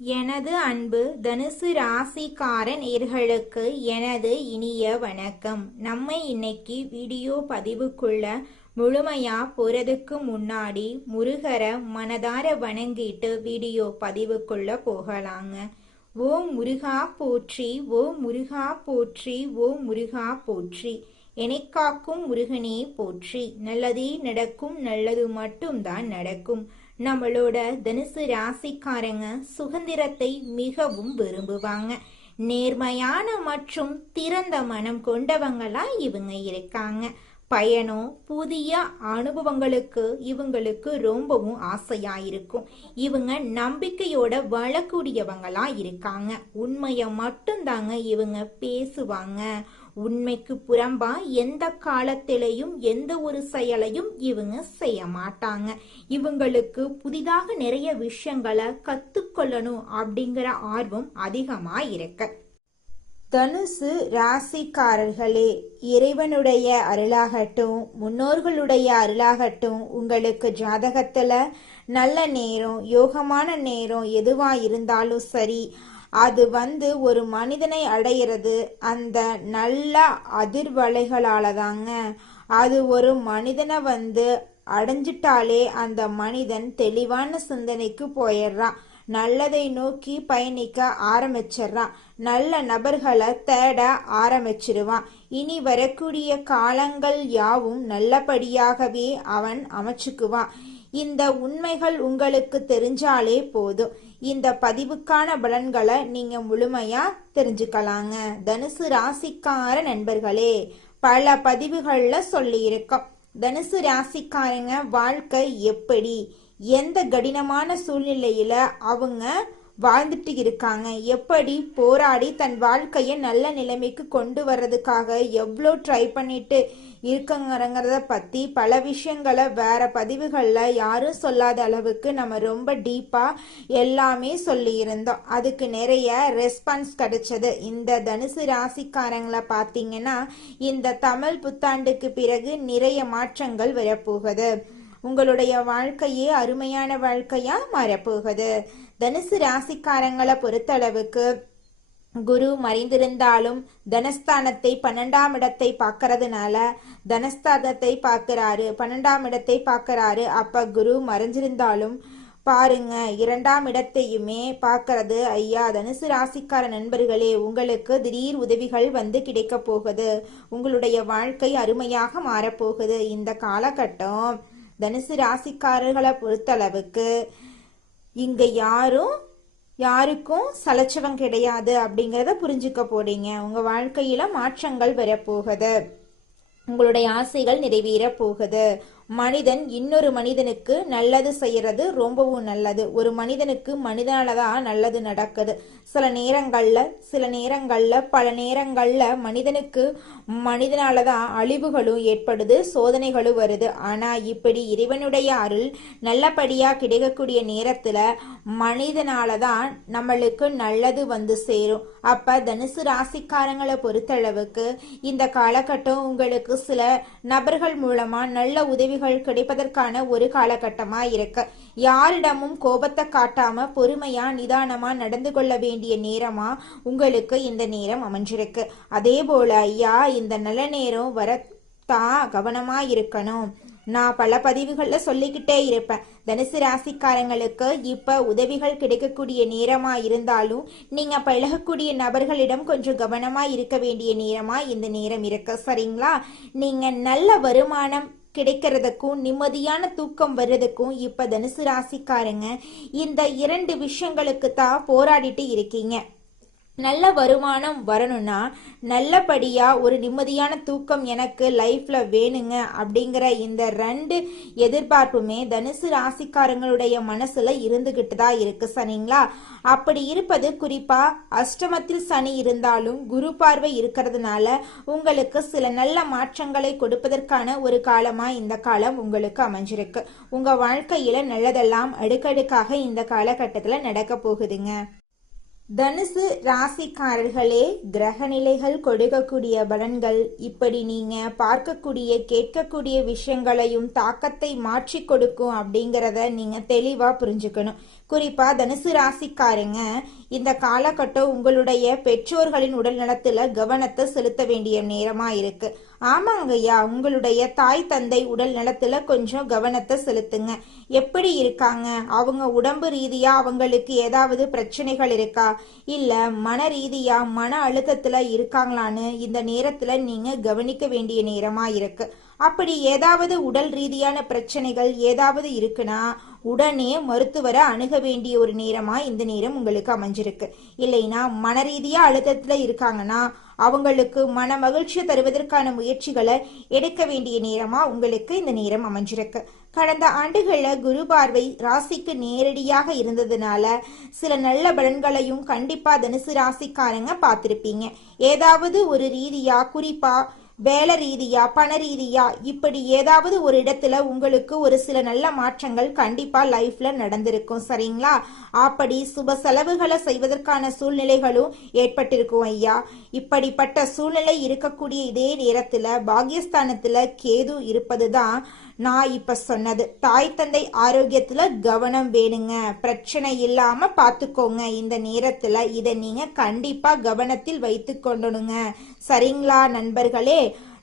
எனது அன்பு தனுசு ராசிக்கார நேயர்களுக்கு எனது இனிய வணக்கம். நம்ம இன்னைக்கு வீடியோ பதிவுக்குள்ள முழுமையா போறதுக்கு முன்னாடி முருகரை மனதார வணங்கிட்டு வீடியோ பதிவுக்குள்ள போகலாங்க. ஓம் முருகா போற்றி, ஓம் முருகா போற்றி, ஓம் முருகா போற்றி. எனைக்காக்கும் முருகனே போற்றி. நல்லதே நடக்கும், நல்லது மட்டும்தான் நடக்கும். நம்மளோட தனுசு ராசிக்காரங்க சுதந்திரத்தை மிகவும் விரும்புவாங்க. நேர்மையான மற்றும் திறந்த மனம் கொண்டவங்களா இவங்க இருக்காங்க. பயணம், புதிய அனுபவங்களுக்கு இவங்களுக்கு ரொம்பவும் ஆசையா இருக்கும். இவங்க நம்பிக்கையோட வாழக்கூடியவங்களா இருக்காங்க. உண்மையை மட்டும்தாங்க இவங்க பேசுவாங்க. உண்மைக்கு புறம்பா எந்த காலத்திலையும் எந்த ஒரு செயலையும் இவங்க செய்ய மாட்டாங்க. இவங்களுக்கு புதிதாக நிறைய விஷயங்களை கத்துக்கொள்ளணும் அப்படிங்கிற ஆர்வம் அதிகமா இருக்கு. தனுசு ராசிக்காரர்களே, இறைவனுடைய அருளாகட்டும், முன்னோர்களுடைய அருளாகட்டும், உங்களுக்கு ஜாதகத்துல நல்ல நேரம், யோகமான நேரம் எதுவா இருந்தாலும் சரி, அது ஒரு மனிதனை அடையிறது அந்த நல்ல அதிர்வலைகளால தாங்க. அது ஒரு மனிதனை அடைஞ்சிட்டாலே அந்த மனிதன் தெளிவான சிந்தனைக்கு போயிடுறான். நல்லதை நோக்கி பயணிக்க ஆரம்பிச்சிடறான். நல்ல நபர்களை தேட ஆரம்பிச்சிருவான். இனி வரக்கூடிய காலங்கள் யாவும் நல்லபடியாகவே அவன் அமைச்சுக்குவான். இந்த உண்மைகள் உங்களுக்கு தெரிஞ்சாலே போதும். இந்த பதிவுக்கான பலன்களை நீங்க முழுமையா தெரிஞ்சுக்கலாங்க. தனுசு ராசிக்கார நண்பர்களே, பல பதிவுகள்ல சொல்லி இருக்கோம். தனுசு ராசிக்காரங்க வாழ்க்கை எப்படி, எந்த கடினமான சூழ்நிலையில அவங்க வாழ்ந்துட்டு இருக்காங்க, எப்படி போராடி தன் வாழ்க்கையை நல்ல நிலைமைக்கு கொண்டு வர்றதுக்காக எவ்வளோ ட்ரை பண்ணிட்டு இருக்கங்கிறத பத்தி பல விஷயங்களை வேற பதிவுகள்ல யாரும் சொல்லாத அளவுக்கு நம்ம ரொம்ப டீப்பா எல்லாமே சொல்லி இருந்தோம். அதுக்கு நிறைய ரெஸ்பான்ஸ் கிடைச்சது. இந்த தனுசு ராசிக்காரங்களை பார்த்தீங்கன்னா இந்த தமிழ் புத்தாண்டுக்கு பிறகு நிறைய மாற்றங்கள் வரப்போகுது. உங்களுடைய வாழ்க்கையே அருமையான வாழ்க்கையா மாறப்போகுது. தனுசு ராசிக்காரங்களை பொறுத்தளவுக்கு குரு மறைந்திருந்தாலும் தனஸ்தானத்தை 12ஆம் இடத்தை பார்க்கறதுனால தனஸ்தானத்தை பார்க்கிறாரு, 12ஆம் இடத்தை பார்க்கிறாரு. அப்ப குரு மறைஞ்சிருந்தாலும் பாருங்க, 2ஆம் இடத்தையுமே பார்க்கறது. ஐயா தனுசு ராசிக்கார நண்பர்களே, உங்களுக்கு திடீர் உதவிகள் கிடைக்க போகுது. உங்களுடைய வாழ்க்கை அருமையாக மாறப்போகுது. இந்த காலகட்டம் தனுசு ராசிக்காரர்களை பொறுத்தளவுக்கு இங்க யாருக்கும் சலச்சவம் கிடையாது அப்படிங்கிறத புரிஞ்சுக்க போறீங்க. உங்க வாழ்க்கையில மாற்றங்கள் வரப்போகுது. உங்களுடைய ஆசைகள் நிறைவேற போகுது. மனிதன் இன்னொரு மனிதனுக்கு நல்லது செய்யறது ரொம்பவும் நல்லது. ஒரு மனிதனுக்கு மனிதனாலதான் நல்லது நடக்குது. சில நேரங்கள்ல பல நேரங்கள்ல மனிதனுக்கு மனிதனாலதான் அழிவுகளும் ஏற்படுது, சோதனைகளும் வருது. ஆனா இப்படி இறைவனுடைய அருள் நல்லபடியா கிடைக்கக்கூடிய நேரத்துல மனிதனாலதான் நம்மளுக்கு நல்லது சேரும். அப்ப தனுசு ராசிக்காரங்களை பொறுத்தளவுக்கு இந்த காலகட்டம் உங்களுக்கு சில நபர்கள் மூலமா நல்ல உதவிகள் கிடைப்பதற்கான ஒரு காலகட்டமா இருக்கு. யாரிடமும் கோபத்தை காட்டாம பொறுமையா நிதானமா நடந்து கொள்ள வேண்டிய நேரமா உங்களுக்கு இந்த நேரம் அமைஞ்சிருக்கு. அதே போல ஐயா இந்த நல்ல நேரம் வரத்தான் கவனமா இருக்கணும். நான் பல பதிவுகள்ல சொல்லிக்கிட்டே இருப்பேன். தனுசு ராசிக்காரங்களுக்கு இப்ப உதவிகள் கிடைக்கக்கூடிய நேரமா இருந்தாலும் நீங்க பழகக்கூடிய நபர்களிடம் கொஞ்சம் கவனமா இருக்க வேண்டிய நேரமா இந்த நேரம் இருக்கு. சரிங்களா? நீங்க நல்ல வருமானம் கிடைக்கிறதுக்கும் நிம்மதியான தூக்கம் வர்றதுக்கும் இப்ப தனுசு ராசிக்காரங்க இந்த 2 விஷயங்களுக்கு தான் போராடிட்டு இருக்கீங்க. நல்ல வருமானம் வரணும்னா நல்லபடியா ஒரு நிம்மதியான தூக்கம் எனக்கு லைஃப்ல வேணுங்க அப்படிங்கிற இந்த 2 எதிர்பார்ப்புமே தனுசு ராசிக்காரங்களுடைய மனசுல இருந்துகிட்டு தான் இருக்கு. சரிங்களா? அப்படி இருப்பது குறிப்பா அஷ்டமத்தில் சனி இருந்தாலும் குரு பார்வை இருக்கிறதுனால உங்களுக்கு சில நல்ல மாற்றங்களை கொடுப்பதற்கான ஒரு காலமா இந்த காலம் உங்களுக்கு அமைஞ்சிருக்கு. உங்க வாழ்க்கையில நல்லதெல்லாம் அடுக்கடுக்காக இந்த காலகட்டத்துல நடக்க போகுதுங்க. தனுசு ராசிக்காரர்களே, கிரக நிலைகள் கொடுக்கக்கூடிய பலன்கள் இப்படி நீங்க பார்க்கக்கூடிய கேட்கக்கூடிய விஷயங்களையும் தாக்கத்தை மாற்றி கொடுக்கும் அப்படிங்கிறத நீங்க தெளிவா புரிஞ்சுக்கணும். குறிப்பா தனுசு ராசிக்காரங்க இந்த காலகட்டம் உங்களுடைய பெற்றோர்களின் உடல் நலத்துல கவனத்தை செலுத்த வேண்டிய நேரமா இருக்கு. ஆமாங்கய்யா, உங்களுடைய தாய் தந்தை உடல் நலத்துல கொஞ்சம் கவனத்தை செலுத்துங்க. எப்படி இருக்காங்க, அவங்க உடம்பு ரீதியா அவங்களுக்கு ஏதாவது பிரச்சனைகள் இருக்கா, இல்ல மன ரீதியா மன அழுத்தத்துல இருக்காங்களான்னு இந்த நேரத்துல நீங்க கவனிக்க வேண்டிய நேரமா இருக்கு. அப்படி ஏதாவது உடல் ரீதியான பிரச்சனைகள் ஏதாவது இருக்குன்னா உடனே மருத்துவரை அணுக வேண்டிய ஒரு நேரமா இந்த நேரம் உங்களுக்கு அமைஞ்சிருக்கு. இல்லைன்னா மன ரீதியா அழுத்தத்துல இருக்காங்கன்னா அவங்களுக்கு மன மகிழ்ச்சியை தருவதற்கான முயற்சிகளை எடுக்க வேண்டிய நேரமா உங்களுக்கு இந்த நேரம் அமைஞ்சிருக்கு. கடந்த ஆண்டுகள்ல குரு பார்வை ராசிக்கு நேரடியாக இருந்ததுனால சில நல்ல பலன்களையும் கண்டிப்பா தனுசு ராசிக்காரங்க பார்த்திருப்பீங்க. ஏதாவது ஒரு ரீதியா, குறிப்பா வேலை ரீதியா பண ரீதியா இப்படி ஏதாவது ஒரு இடத்துல உங்களுக்கு ஒரு சில நல்ல மாற்றங்கள் கண்டிப்பா லைஃப்ல நடந்திருக்கும். சரிங்களா? அப்படி சுப செலவுகளை செய்வதற்கான சூழ்நிலைகளும் ஏற்பட்டிருக்கும் ஐயா. இப்படிப்பட்ட சூழ்நிலை இருக்கக்கூடிய இதே நேரத்துல பாகியஸ்தானத்துல கேது இருப்பதுதான் நான் இப்ப சொன்னது. தாய் தந்தை ஆரோக்கியத்துல கவனம் வேணுங்க, பிரச்சனை இல்லாம பாத்துக்கோங்க. இந்த நேரத்துல இதை நீங்க கண்டிப்பா கவனத்தில் வைத்து கொண்டனுங்க. சரிங்களா நண்பர்களே?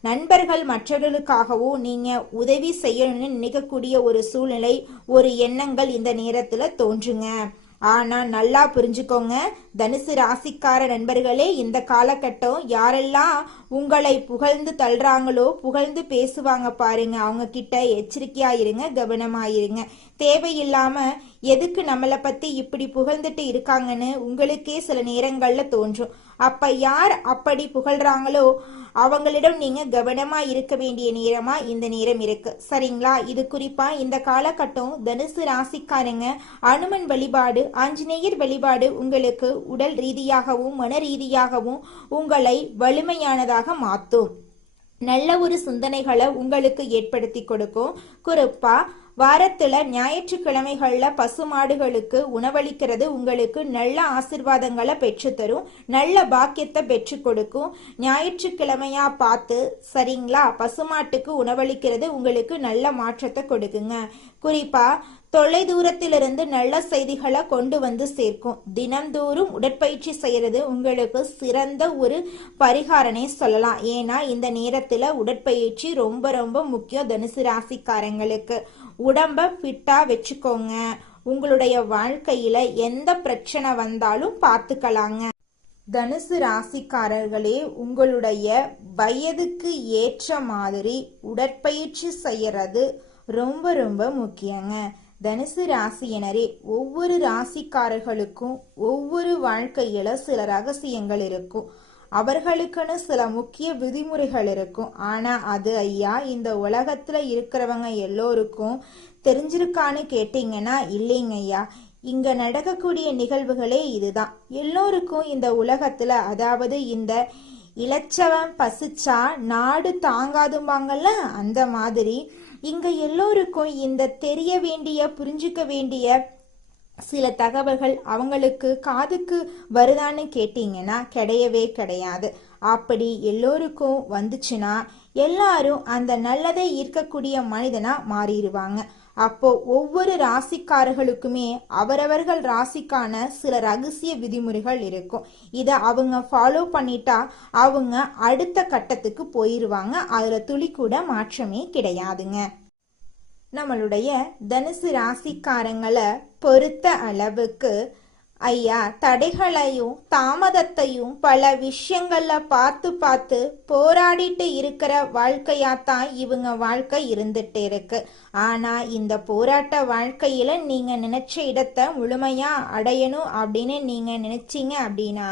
நண்பர்கள் மற்றவர்களுக்காகவும் நீங்க உதவி செய்யணும்னு நினைக்கக்கூடிய ஒரு சூழ்நிலை, ஒரு எண்ணங்கள் இந்த நேரத்துல தோன்றுங்க. ஆனா நல்லா புரிஞ்சுக்கோங்க தனுசு ராசிக்கார நண்பர்களே, இந்த காலகட்டம் யாரெல்லாம் உங்களை புகழ்ந்து தள்ளுறாங்களோ, புகழ்ந்து பேசுவாங்க பாருங்க, அவங்க கிட்ட எச்சரிக்கையா இருங்க, கவனமா இருங்க. தேவையில்லாம எதுக்கு நம்மளை பத்தி இப்படி புகழ்ந்துட்டு இருக்காங்கன்னு உங்களுக்கே சில நேரங்கள்ல தோன்றும். அப்ப யார் அப்படி புகழ்றாங்களோ அவங்களிடம் நீங்க கவனமா இருக்க வேண்டிய நேரமா இந்த நேரம் இருக்கு. சரிங்களா? இது குறிப்பா இந்த காலகட்டம் தனுசு ராசிக்காரங்க அனுமன் வழிபாடு, ஆஞ்சநேயர் வழிபாடு உங்களுக்கு உடல் ரீதியாகவும் மன ரீதியாகவும் உங்களை வலிமையானதாக மாற்றும். நல்ல ஒரு சிந்தனைகளை உங்களுக்கு ஏற்படுத்தி கொடுக்கும். குறிப்பா வாரத்துல ஞாயிற்றுக்கிழமைகள்ல பசுமாடுகளுக்கு உணவளிக்கிறது உங்களுக்கு நல்ல ஆசிர்வாதங்களை பெற்றுத்தரும், நல்ல பாக்கியத்தை பெற்று கொடுக்கும். ஞாயிற்றுக்கிழமையா பார்த்து சரிங்களா பசுமாட்டுக்கு உணவளிக்கிறது உங்களுக்கு நல்ல மாற்றத்தை கொடுக்குங்க. குறிப்பா தொலை தூரத்திலிருந்து நல்ல செய்திகளை கொண்டு வந்து சேர்க்கும். தினந்தோறும் உடற்பயிற்சி செய்யறது உங்களுக்கு சிறந்த ஒரு பரிகாரனே சொல்லலாம். ஏன்னா இந்த நேரத்துல உடற்பயிற்சி ரொம்ப ரொம்ப முக்கியம் தனுசு ராசிக்காரங்களுக்கு. உடம்ப ஃபிட்டா வச்சுக்கோங்க. உங்களுடைய வாழ்க்கையில எந்த பிரச்சனை வந்தாலும் பார்த்துக்கலாங்க. தனுசு ராசிக்காரர்களே, உங்களுடைய வயதுக்கு ஏற்ற மாதிரி உடற்பயிற்சி செய்யறது ரொம்ப ரொம்ப முக்கியங்க. தனுசு ராசியினரே, ஒவ்வொரு ராசிக்காரர்களுக்கும் ஒவ்வொரு வாழ்க்கையில சில ரகசியங்கள் இருக்கும். அவர்களுக்குன்னு சில முக்கிய விதிமுறைகள் இருக்கும். ஆனா அது ஐயா இந்த உலகத்துல இருக்கிறவங்க எல்லோருக்கும் தெரிஞ்சிருக்கான்னு கேட்டீங்கன்னா இல்லைங்க ஐயா. இங்க நடக்கக்கூடிய நிகழ்வுகளே இதுதான். எல்லோருக்கும் இந்த உலகத்துல, அதாவது இந்த இளைச்சவன் பசிச்சா நாடு தாங்காதும்பாங்கல்ல, அந்த மாதிரி இங்க எல்லோருக்கும் இந்த தெரிய வேண்டிய புரிஞ்சுக்க வேண்டிய சில தகவல்கள் அவங்களுக்கு காதுக்கு வருதான்னு கேட்டீங்கன்னா கிடையவே கிடையாது. அப்படி எல்லோருக்கும் வந்துச்சுன்னா எல்லாரும் அந்த நல்லதை ஈர்க்கக்கூடிய மனிதனா மாறிடுவாங்க. அப்போ ஒவ்வொரு ராசிக்காரர்களுக்குமே அவரவர்கள் ராசிக்கான சில ரகசிய விதிமுறைகள் இருக்கும். இதை அவங்க ஃபாலோ பண்ணிட்டா அவங்க அடுத்த கட்டத்துக்கு போயிருவாங்க. அதுல துளி கூட மாற்றமே கிடையாதுங்க. நம்மளுடைய தனுசு ராசிக்காரங்களை பொறுத்த அளவுக்கு ஐயா தடைகளையும் தாமதத்தையும் பல விஷயங்கள்ல பார்த்து பார்த்து போராடிட்டு இருக்கிற வாழ்க்கையாத்தான் இவங்க வாழ்க்கை இருந்துட்டு இருக்கு. ஆனா இந்த போராட்ட வாழ்க்கையில நீங்க நினைச்ச இடத்தை முழுமையா அடையணும் அப்படின்னு நீங்க நினைச்சீங்க அப்படின்னா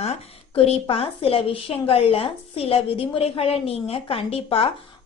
குறிப்பா சில விஷயங்கள்ல சில விதிமுறைகளை நீங்க கண்டிப்பா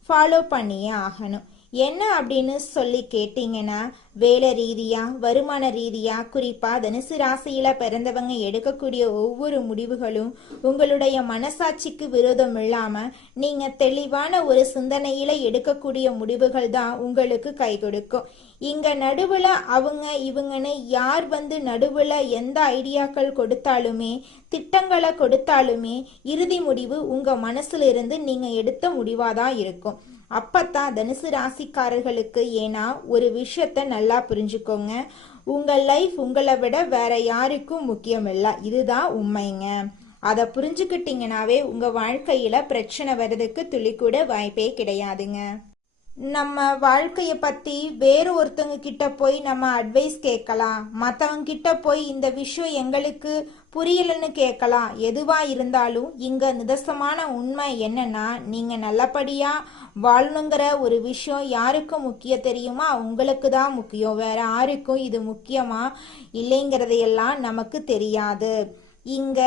ஃபாலோ பண்ணியே ஆகணும். என்ன அப்படின்னு சொல்லி கேட்டீங்கன்னா, வேலை ரீதியா, வருமான ரீதியா, குறிப்பா தனுசு ராசியில பிறந்தவங்க எடுக்கக்கூடிய ஒவ்வொரு முடிவுகளும் உங்களுடைய மனசாட்சிக்கு விரோதம் இல்லாம நீங்க தெளிவான ஒரு சிந்தனையில எடுக்கக்கூடிய முடிவுகள் தான் உங்களுக்கு கை கொடுக்கும். இங்க நடுவுல அவங்க இவங்கன்னு யார் வந்து நடுவுல எந்த ஐடியாக்கள் கொடுத்தாலுமே, திட்டங்களை கொடுத்தாலுமே, இறுதி முடிவு உங்க மனசுல இருந்து நீங்க எடுத்த முடிவாதான் இருக்கும். அப்பத்தான் தனுசு ராசிக்காரர்களுக்கு, ஏன்னா ஒரு விஷயத்த நல்லா புரிஞ்சுக்கோங்க, உங்க லைஃப் உங்களை விட வேற யாருக்கும் முக்கியம் இல்லை. இதுதான் உண்மைங்க. அதை புரிஞ்சுக்கிட்டீங்கன்னாவே உங்க வாழ்க்கையில பிரச்சனை வர்றதுக்கு துளி கூட வாய்ப்பே கிடையாதுங்க. நம்ம வாழ்க்கைய பத்தி வேறு ஒருத்தவங்க கிட்ட போய் நம்ம அட்வைஸ் கேட்கலாம், மற்றவங்க கிட்ட போய் இந்த விஷயம் எங்களுக்கு புரியலன்னு கேட்கலாம். எதுவா இருந்தாலும் இங்க நிதர்சனமான உண்மை என்னன்னா, நீங்க நல்லபடியா வாழணுங்கிற ஒரு விஷயம் யாருக்கு முக்கியம் தெரியுமா? உங்களுக்கு தான் முக்கியம். வேற யாருக்கும் இது முக்கியமா இல்லைங்கிறதையெல்லாம் நமக்கு தெரியாது. இங்க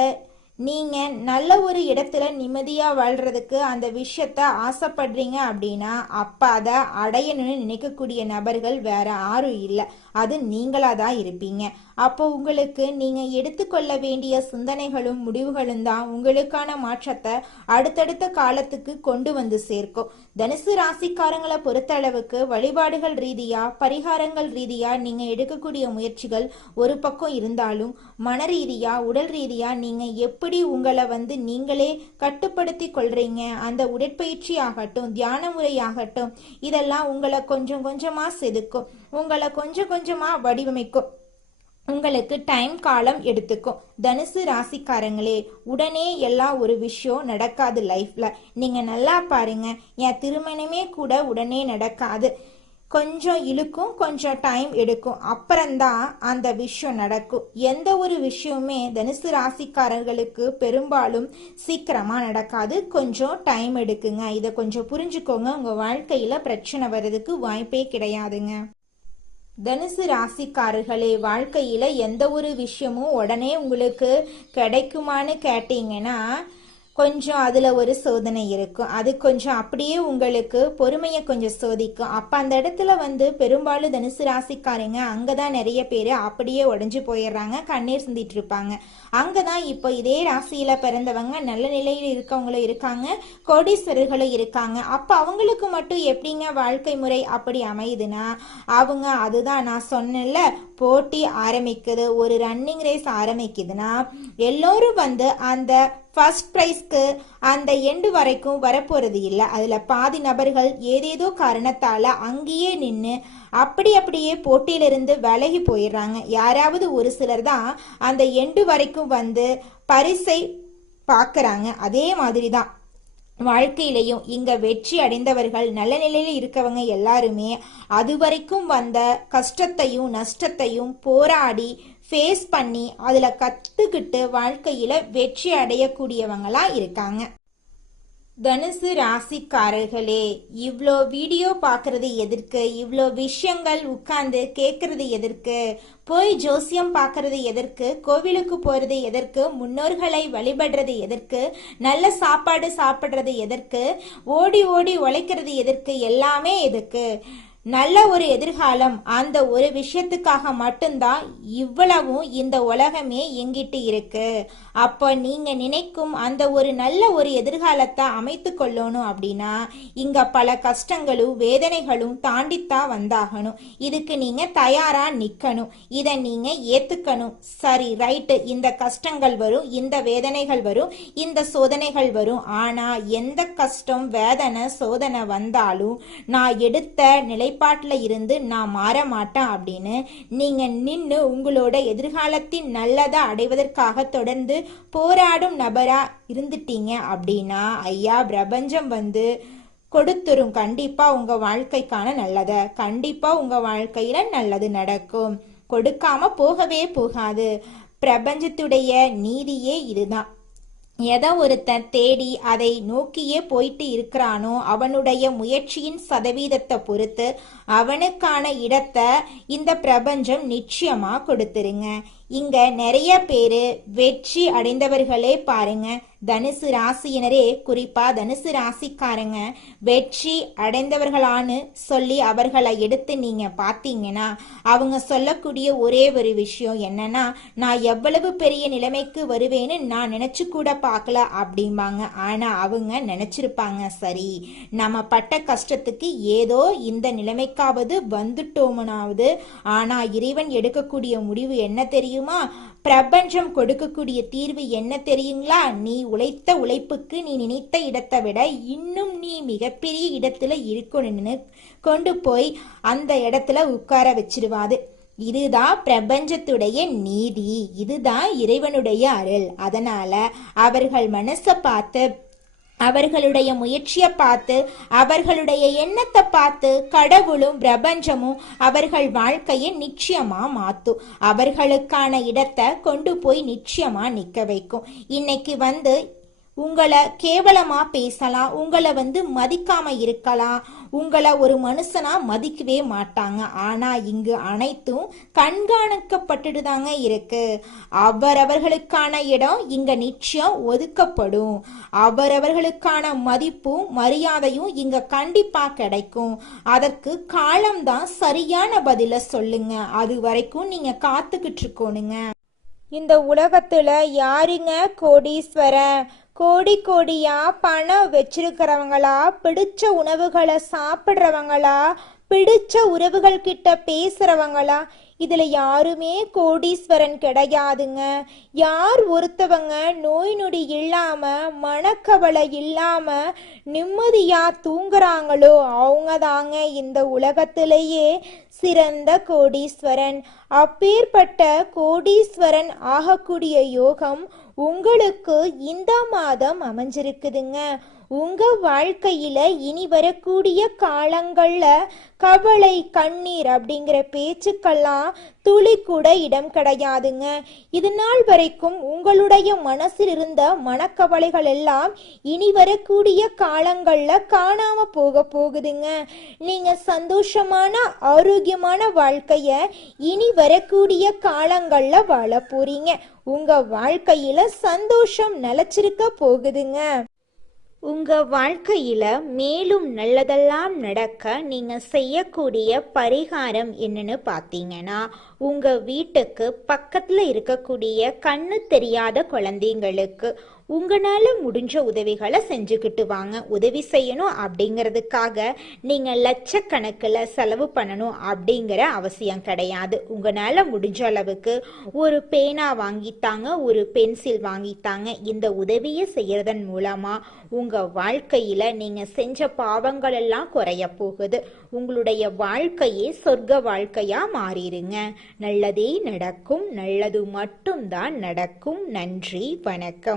நீங்க நல்ல ஒரு இடத்துல நிம்மதியா வாழ்றதுக்கு அந்த விஷயத்த ஆசைப்படுறீங்க அப்படின்னா, அப்ப அதை அடையணும்னு நினைக்கக்கூடிய நபர்கள் வேற யாரும் இல்லை, அது நீங்களா தான் இருப்பீங்க. அப்போ உங்களுக்கு நீங்க எடுத்துக்கொள்ள வேண்டிய சிந்தனைகளும் முடிவுகளும் தான் உங்களுக்கான மாற்றத்தை அடுத்தடுத்த காலத்துக்கு கொண்டு வந்து சேர்க்கும். தனுசு ராசிக்காரங்களை பொறுத்த அளவுக்கு வழிபாடுகள் ரீதியா, பரிகாரங்கள் ரீதியா நீங்க எடுக்கக்கூடிய முயற்சிகள் ஒரு பக்கம் இருந்தாலும், மன ரீதியா, உடல் ரீதியா நீங்க எப்படி உங்களை வந்து நீங்களே கட்டுப்படுத்தி கொள்றீங்க, அந்த உடற்பயிற்சி ஆகட்டும், தியான முறை ஆகட்டும், இதெல்லாம் உங்களை கொஞ்சம் கொஞ்சமா செதுக்கும், உங்களை கொஞ்சம் கொஞ்சமா வடிவமைக்கும், உங்களுக்கு டைம் காலம் எடுத்துக்கும். தனுசு ராசிக்காரங்களே, உடனே எல்லாம் ஒரு விஷயம் நடக்காது லைஃப்ல. நீங்க நல்லா பாருங்க, என் திருமணமே கூட உடனே நடக்காது. கொஞ்சம் இழுக்கும், கொஞ்சம் டைம் எடுக்கும், அப்புறம்தான் அந்த விஷயம் நடக்கும். எந்த ஒரு விஷயமுமே தனுசு ராசிக்காரர்களுக்கு பெரும்பாலும் சீக்கிரமா நடக்காது, கொஞ்சம் டைம் எடுக்குங்க. இதை கொஞ்சம் புரிஞ்சுக்கோங்க. உங்க வாழ்க்கையில பிரச்சனை வர்றதுக்கு வாய்ப்பே கிடையாதுங்க. தனுசு ராசிக்காரர்களே, வாழ்க்கையில எந்த ஒரு விஷயமும் உடனே உங்களுக்கு கிடைக்குமான்னு கேட்டீங்கன்னா, கொஞ்சம் அதில் ஒரு சோதனை இருக்கும். அது கொஞ்சம் அப்படியே உங்களுக்கு பொறுமையை கொஞ்சம் சோதிக்கும். அப்போ அந்த இடத்துல வந்து பெரும்பாலும் தனுசு ராசிக்காரங்க அங்கே தான் நிறைய பேர் அப்படியே உடஞ்சி போயிடுறாங்க, கண்ணீர் சிந்திட்டு இருப்பாங்க. அங்கே தான் இப்போ இதே ராசியில் பிறந்தவங்க நல்ல நிலையில் இருக்கவங்களும் இருக்காங்க, கோடீஸ்வரர்களும் இருக்காங்க. அப்போ அவங்களுக்கு மட்டும் எப்படிங்க வாழ்க்கை முறை அப்படி அமையுதுன்னா, அவங்க அதுதான் நான் சொன்னேன்ல, போட்டி ஆரம்பிக்குது, ஒரு ரன்னிங் ரேஸ் ஆரம்பிக்குதுன்னா எல்லோரும் வந்து அந்த ஃபர்ஸ்ட் ப்ரைஸ்க்கு அந்த எண்டு வரைக்கும் வரப்போறது இல்லை. அதுல பாதி நபர்கள் ஏதேதோ காரணத்தால அங்கேயே நின்று அப்படியே போட்டியிலிருந்து விலகி போயிடுறாங்க. யாராவது ஒரு சிலர் தான் அந்த எண்டு வரைக்கும் வந்து பரிசை பார்க்கறாங்க. அதே மாதிரி தான் வாழ்க்கையிலையும் இங்க வெற்றி அடைந்தவர்கள், நல்ல நிலையில இருக்கவங்க எல்லாருமே அது வரைக்கும் வந்த கஷ்டத்தையும் நஷ்டத்தையும் போராடி ஃபேஸ் பண்ணி அதுல கத்துக்கிட்டு வாழ்க்கையில வெற்றி அடையக்கூடியவங்களா இருக்காங்க. தனுசு ராசிக்காரர்களே, இவ்வளோ வீடியோ பார்க்கறது எதற்கு? இவ்வளோ விஷயங்கள் உட்கார்ந்து கேட்கறது எதற்கு? போய் ஜோசியம் பார்க்கறது எதற்கு? கோவிலுக்கு போறது எதற்கு? முன்னோர்களை வழிபடுறது எதற்கு? நல்ல சாப்பாடு சாப்பிட்றது எதற்கு? ஓடி ஓடி உழைக்கிறது எதற்கு? எல்லாமே எதுக்கு? நல்ல ஒரு எதிர்காலம், அந்த ஒரு விஷயத்துக்காக மட்டும்தான் இவ்வளவும் இந்த உலகமே எங்கிட்டு இருக்கு. அப்போ நீங்க நினைக்கும் அந்த ஒரு நல்ல ஒரு எதிர்காலத்தை அமைத்து கொள்ளணும் அப்படின்னா இங்க பல கஷ்டங்களும் வேதனைகளும் தாண்டித்தான் வந்தாகணும். இதுக்கு நீங்க தயாரா நிக்கணும், இதை நீங்க ஏத்துக்கணும். சரி, ரைட்டு, இந்த கஷ்டங்கள் வரும், இந்த வேதனைகள் வரும், இந்த சோதனைகள் வரும். ஆனா எந்த கஷ்டம், வேதனை, சோதனை வந்தாலும் நான் எடுத்த நிலைப்பாட்டில் இருந்து நான் மாற மாட்டேன் அப்படின்னு நீங்க நின்று உங்களோட எதிர்காலத்தின் நல்லதை அடைவதற்காக தொடர்ந்து போராடும் நபரா இருந்துட்டீங்க அப்படின்னா ஐயா பிரபஞ்சம் வந்து கொடுத்துரும். கண்டிப்பா உங்க வாழ்க்கைக்கான நல்லத, கண்டிப்பா உங்க வாழ்க்கையில நல்லது நடக்கும். கொடுக்காம போகவே போகாது. பிரபஞ்சத்துடைய நீதியே இதுதான். எதை ஒருத்தன் தேடி அதை நோக்கியே போயிட்டு இருக்கிறானோ அவனுடைய முயற்சியின் சதவீதத்தை பொறுத்து அவனுக்கான இடத்தை இந்த பிரபஞ்சம் நிச்சயமா கொடுத்துருங்க. இங்க நிறைய பேரு வெற்றி அடைந்தவர்களே பாருங்க, தனுசு ராசியினரே, குறிப்பா தனுசு ராசிக்காரங்க வெற்றி அடைந்தவர்களான்னு சொல்லி அவர்களை எடுத்து நீங்க பாத்தீங்கன்னா அவங்க சொல்லக்கூடிய ஒரே ஒரு விஷயம் என்னன்னா, நான் எவ்வளவு பெரிய நிலைமைக்கு வருவேன்னு நான் நினைச்சு கூட பார்க்கல அப்படிம்பாங்க. ஆனா அவங்க நினைச்சிருப்பாங்க, சரி நம்ம பட்ட கஷ்டத்துக்கு ஏதோ இந்த நிலைமைக்காவது வந்துட்டோம்னாவது. ஆனா இறைவன் எடுக்கக்கூடிய முடிவு என்ன தெரியுமா? பிரபஞ்சம் கொடுக்கக்கூடிய தீர்வு என்ன தெரியுங்களா? நீ உழைத்த உழைப்புக்கு நீ நினைத்த இடத்தை விட இன்னும் நீ மிகப்பெரிய இடத்துல இருக்கணும்னு கொண்டு போய் அந்த இடத்துல உட்கார வச்சிருவாது. இதுதான் பிரபஞ்சத்துடைய நீதி, இதுதான் இறைவனுடைய அருள். அதனால அவர்கள் மனசை பார்த்து, அவர்களுடைய முயற்சியை பார்த்து, அவர்களுடைய எண்ணத்தை பார்த்து கடவுளும் பிரபஞ்சமும் அவர்கள் வாழ்க்கையை நிச்சயமா மாத்தும். அவர்களுக்கான இடத்தை கொண்டு போய் நிச்சயமா நிக்க வைக்கும். இன்னைக்கு உங்களை கேவலமா பேசலாம், உங்களை மதிக்காம இருக்கலாம், உங்களை ஒரு மனுஷனா மதிக்கவே மாட்டாங்க. ஆனா இங்கு அனைத்தும் கண்காணிக்கப்பட்டுட்டு தாங்க இருக்கு. அவரவர்களுக்கான இடம் இங்க நிச்சயம் ஒதுக்கப்படும். அவரவர்களுக்கான மதிப்பும் மரியாதையும் இங்க கண்டிப்பா கிடைக்கும். அதற்கு காலம்தான் சரியான பதில சொல்லுங்க. அது வரைக்கும் நீங்க காத்துக்கிட்டு இருக்கணுங்க. இந்த உலகத்துல யாருங்க கோடீஸ்வரன்? கோடி கோடியா பணம் வச்சிருக்கிறவங்களா, பிடிச்ச உணவுகளை சாப்பிட்றவங்களா, பிடிச்ச உறவுகள் கிட்ட பேசுறவங்களா? இதுல யாருமே கோடீஸ்வரன் கிடையாதுங்க. யார் ஒருத்தவங்க நோய் நொடி இல்லாம மனக்கவலை இல்லாம நிம்மதியா தூங்குறாங்களோ அவங்க தாங்க இந்த உலகத்திலேயே சிறந்த கோடீஸ்வரன். அப்பேற்பட்ட கோடீஸ்வரன் ஆகக்கூடிய யோகம் உங்களுக்கு இந்த மாதம் அமைஞ்சிருக்குதுங்க. உங்க வாழ்க்கையில இனி வரக்கூடிய காலங்கள்ல கவலை கண்ணீர் அப்படிங்கிற பேச்சுக்கெல்லாம் துளி கூட இடம் கிடையாதுங்க. இது நாள் வரைக்கும் உங்களுடைய மனசில் இருந்த மனக்கவலைகள் எல்லாம் இனி வரக்கூடிய காலங்கள்ல காணாம போகுதுங்க. நீங்க சந்தோஷமான ஆரோக்கியமான வாழ்க்கைய இனி வரக்கூடிய காலங்கள்ல வாழ போறீங்க. உங்க வாழ்க்கையில சந்தோஷம் நிலைச்சிருக்க போகுதுங்க. உங்க வாழ்க்கையில மேலும் நல்லதெல்லாம் நடக்க நீங்க செய்யக்கூடிய பரிகாரம் என்னன்னு பார்த்தீங்கன்னா, உங்க வீட்டுக்கு பக்கத்துல இருக்கக்கூடிய கண்ணு தெரியாத குழந்தைங்களுக்கு உங்களால முடிஞ்ச உதவிகளை செஞ்சுக்கிட்டு வாங்க. உதவி செய்யணும் அப்படிங்கிறதுக்காக நீங்க லட்சக்கணக்கில் செலவு பண்ணணும் அப்படிங்கிற அவசியம் கிடையாது. உங்களால முடிஞ்ச அளவுக்கு ஒரு பேனா வாங்கித்தாங்க, ஒரு பென்சில் வாங்கித்தாங்க. இந்த உதவியை செய்யறதன் மூலமா உங்க வாழ்க்கையில நீங்க செஞ்ச பாவங்கள் எல்லாம் குறைய போகுது. உங்களுடைய வாழ்க்கையே சொர்க்க வாழ்க்கையா மாறிடுங்க. நல்லதே நடக்கும், நல்லது மட்டும்தான் நடக்கும். நன்றி, வணக்கம்.